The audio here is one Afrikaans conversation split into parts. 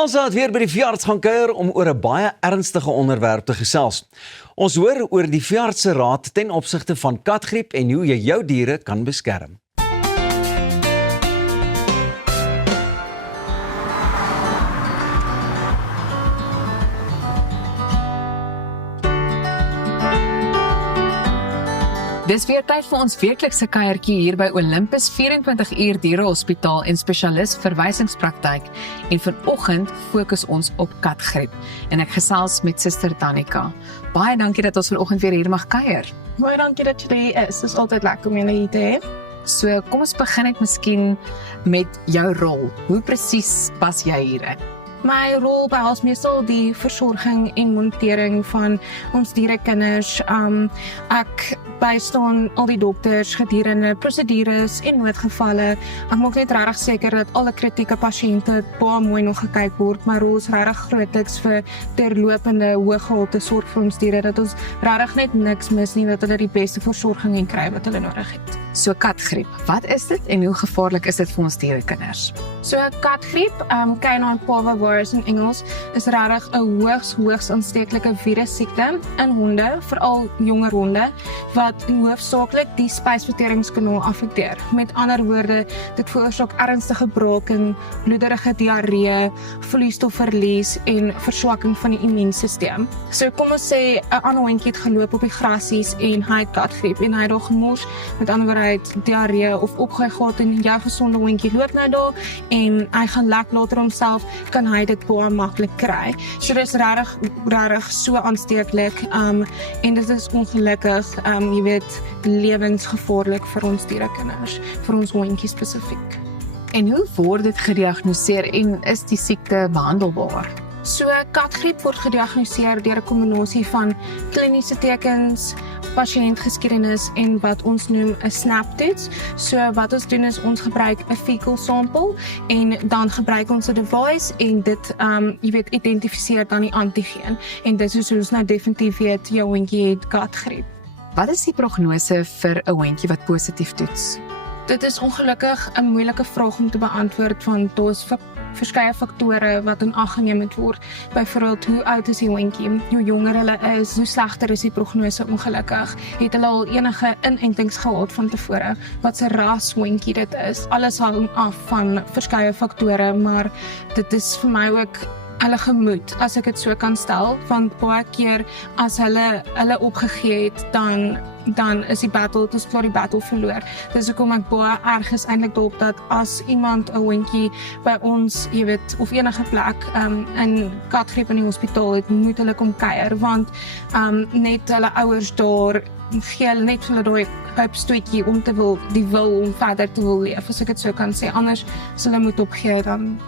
Elsa het weer by die veearts gaan kuier om oor 'n baie ernstige onderwerp te gesels. Ons hoor oor die veearts se raad ten opsigte van katgriep en hoe jy jou diere kan beskerm. Dis weer tyd vir ons weeklikse kuiertjie hier by Olympus 24 uur dierehospitaal en spesialis verwysingspraktyk. En vanoggend fokus ons op katgriep. En ek gesels met Suster Danica. Baie dankie dat ons vanoggend weer hier mag kuier. Baie dankie dat jy hier is. Dit is altyd lekker om julle hier te hê. So kom ons begin net miskien met jou rol. Hoe presies pas jy hierin? My rol behels meestal die versorging en monitering van ons dierekinders. Ek bystaan al die dokters gedurende prosedures en noodgevalle. Ek maak net regtig seker dat alle kritieke pasiënte baie mooi nog gekyk word. My rol is regtig grootliks vir terlopende hoëgehalte sorg vir ons diere, dat ons regtig net niks mis nie, dat hulle die beste versorging en kry wat hulle nodig het. So katgriep, wat is dit en hoe gevaarlik is dit vir ons dierekinders? So katgriep, canine parvovirus in Engels, is regtig 'n hoogs aansteeklike virussiekte in honde, veral jonger honde, wat hoofsaaklik die spysverteringskanaal affekteer. Met ander woorde, dit veroorsaak ernstige braking, bloederige diarree, vloeistofverlies en verswakking van die immuunstelsel. So kom ons sê 'n ander hondjie het geloop op die grasies en hy het katgriep en hy het daar gemors, met ander woorde hy het diarree of opgooi gehad en jou gesonde hondjie loop nou daar en hy gaan lek later homself, kan hy dit baie maklik kry. So dit is regtig so aansteeklik en dit is ongelukkig, jy weet, lewensgevaarlik vir ons dierekinders, vir ons hondjies spesifiek. En hoe word dit gediagnoseer en is die siekte behandelbaar? So katgriep word gediagnoseer deur 'n kombinasie van kliniese tekens, pasiëntgeskiedenis en wat ons noem 'n snaptoets. So wat ons doen is ons gebruik 'n fecal sample en dan gebruik ons 'n device en dit jy weet identifiseer dan die antigeen en dit is hoe ons nou definitief weet jou hondjie het katgriep. Wat is die prognose vir 'n hondjie wat positief toets? Dit is ongelukkig 'n moeilike vraag om te beantwoord, want daar is verskeie faktore wat in ag geneem moet word. Byvoorbeeld, hoe oud is die hondjie? Hoe jonger hulle is, hoe slegter is die prognose ongelukkig? Het hulle al enige inentings gehad van tevore? Wat se ras hondjie dit is? Alles hang af van verskeie faktore, maar dit is vir my ook hulle gemoed, as ek dit so kan stel, want baie keer as hulle opgegee het, dan is die battle, het ons klaar die battle verloor. Dis hoekom ek baie erg is eintlik daarop dat as iemand 'n hondjie by ons, jy weet, of enige plek in katgriep in die hospitaal het, moet hulle kom kuier, want net hulle ouers daar gee hulle net vir hulle daai hoopstootjie om te wil om verder te wil leef, as ek dit so kan sê. Anders as hulle moet opgee, dan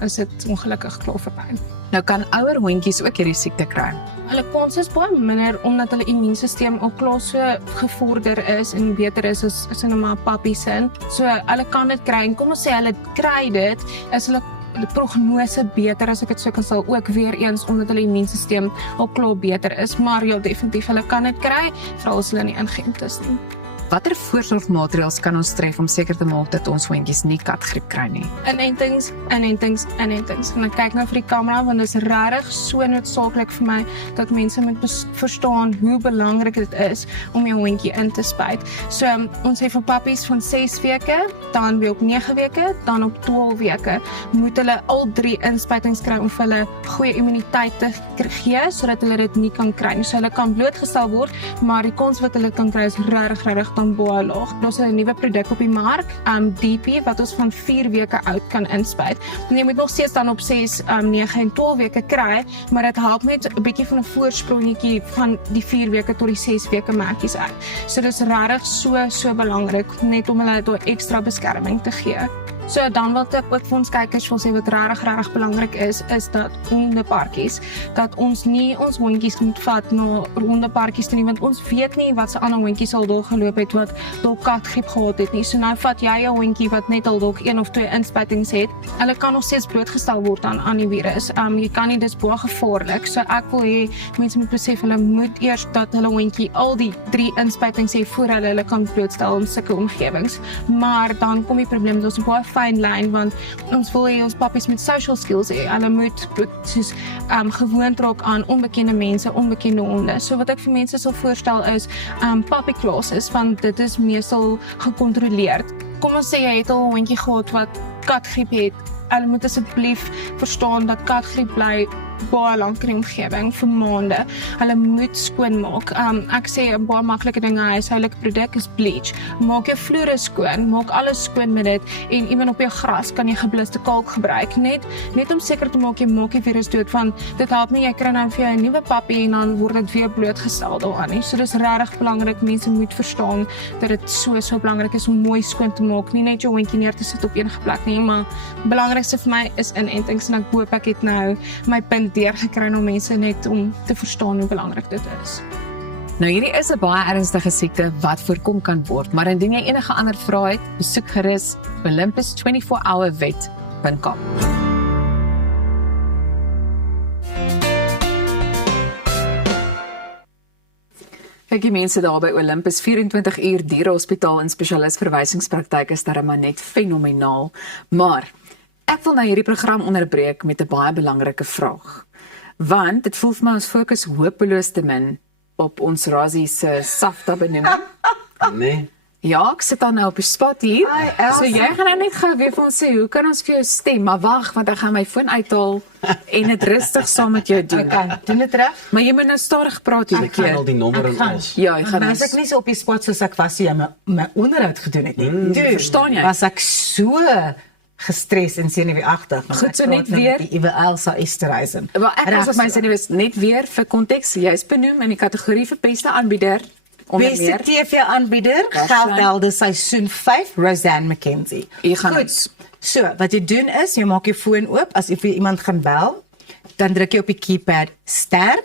is dit ongelukkig klaar verby. Nou kan ouer hondjies ook hierdie siekte kry. Hulle kans is baie minder omdat hulle immuunstelsel al klaar so gevorder is en beter is as in 'n puppy sin. So hulle kan dit kry en kom ons sê hulle kry dit, is hulle prognose beter, as ek dit so kan sê, ook weer eens omdat hulle immuunstelsel al klaar beter is, maar ja, definitief hulle kan dit kry, veral as hulle nie ingeënt is nie. Watter voorsorgmaatreëls kan ons tref om seker te maak dat ons hondjies nie katgriep kry nie? Inentings. En ek kyk nou vir die kamera, want dit is regtig so noodsaaklik vir my dat mense moet verstaan hoe belangrik dit is om jou hondjie in te spuit. So ons sê vir pappies van 6 weke, dan weer op 9 weke, dan op 12 weke, moet hulle al 3 inspuitings kry om vir hulle goeie immuniteit te gee, sodat hulle dit nie kan kry nie. So hulle kan blootgestel word, maar die kans wat hulle kan kry is regtig dan baie laag. Daar's 'n nuwe produk op die mark, DP, wat ons van 4 weke oud kan inspuit. En jy moet nog steeds dan op 6, 9 en 12 weke kry, maar dit help net 'n bietjie van 'n voorsprongetjie van die 4 weke tot die 6 weke merkies uit. So dis regtig so belangrik, net om hulle daai ekstra beskerming te gee. So dan wat ek ook vir ons kykers wil sê wat regtig belangrik is dat hondeparkies, dat ons nie ons hondjies moet vat na hondeparkies toe nie, want ons weet nie wat se ander hondjies al daar geloop het wat dalk katgriep gehad het nie. So nou vat jy jou hondjie wat net al dalk 1 of 2 inspuitings het, hulle kan nog steeds blootgestel word aan die virus. Jy kan nie, dis baie gevaarlik. So ek wil hê mense moet besef hulle moet eers dat hulle hondjie al die 3 inspuitings hê voor hulle kan blootstel in sulke omgewings. Maar dan kom die probleem, daar's baie fyn lyn want ons wil hê ons pappies met social skills hê. Hulle moet soos gewoond raak aan onbekende mense, onbekende honde. So wat ek vir mense sal voorstel is puppy classes, want dit is meestal gecontroleerd. Kom ons sê jy het al 'n hondjie gehad wat katgriep het. Hulle moet asseblief verstaan dat katgriep bly baie lank in die omgewing vir maande. Hulle moet skoonmaak. Ek sê 'n baie maklike ding, 'n huishoudelike produk is bleach. Maak jou vloere skoon, maak alles skoon met dit en ewen op jou gras kan jy gebluste kalk gebruik. Net om seker te maak jy maak die virus dood, want dit help nie jy kry dan vir jou 'n nuwe puppy en dan word dit weer blootgestel daaraan nie. So dis regtig belangrik, mense moet verstaan dat dit so belangrik is om mooi skoon te maak, nie net jou hondjie neer te sit op enige plek nie, maar belangrikste vir my is inentings en ek hoop ek het nou my punt deurgekry na mense net om te verstaan hoe belangrik dit is. Nou hierdie is 'n baie ernstige siekte wat voorkom kan word, maar indien jy enige ander vrae het, besoek gerus olympus24hourvet.com. Kyk die mense daar by Olympus 24 uur dierehospitaal en spesialis verwysingspraktyk is darem maar net fenomenaal, maar ek wil nou hierdie program onderbreek met 'n baie belangrike vraag. Want dit voel vir my ons fokus hopeloos te min op ons Rassie se SAFTA benoeming. Nee. Ja, ek sit dan nou op die spot hier. So jy gaan nou net gou weer vir ons sê, hoe kan ons vir jou stem? Maar wag, want ek gaan my foon uithaal en dit rustig saam met jou doen. Okay, doen dit reg? Maar jy moet nou stadig praat hierdie Ek gaan al keer. die nommer en Ek gaan. alles. Ja, jy gaan Maar as ek nie so op die spot soos ek was jy my onderhoud gedoen het nie. verstaan jy? Was ek so gestres en senuweeagtig. Goed, so net weer. Die Eva Elsa Esterhuizen. Wel ek as op my sê dis net weer vir konteks, jy's benoem in die kategorie vir beste aanbieder onder Beste meer. TV-aanbieder, Geldhelde seisoen 5, Roseanne McKenzie. Jy gaan Goed, so wat jy doen is, jy maak jou foon oop, as jy vir iemand gaan bel, dan druk jy op die keypad ster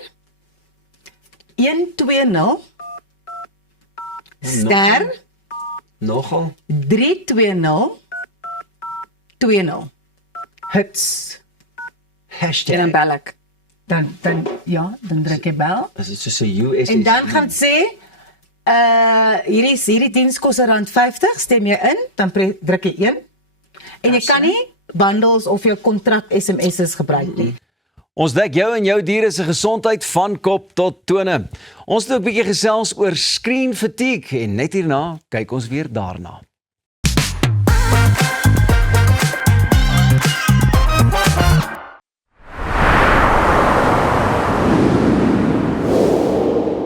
120 ster Nogal. 320 20. Hits. En dan bel ek. Dan druk jy bel. Is dit soos 'n US? En dan gaan dit sê hierdie diens kos R50, stem jy in, dan druk jy 1. En jy kan nie bundles of jou kontrak SMS's gebruik nie. Ons dek jou en jou diere se gesondheid van kop tot tone. Ons het 'n bietjie gesels oor screen fatigue en net hierna kyk ons weer daarna.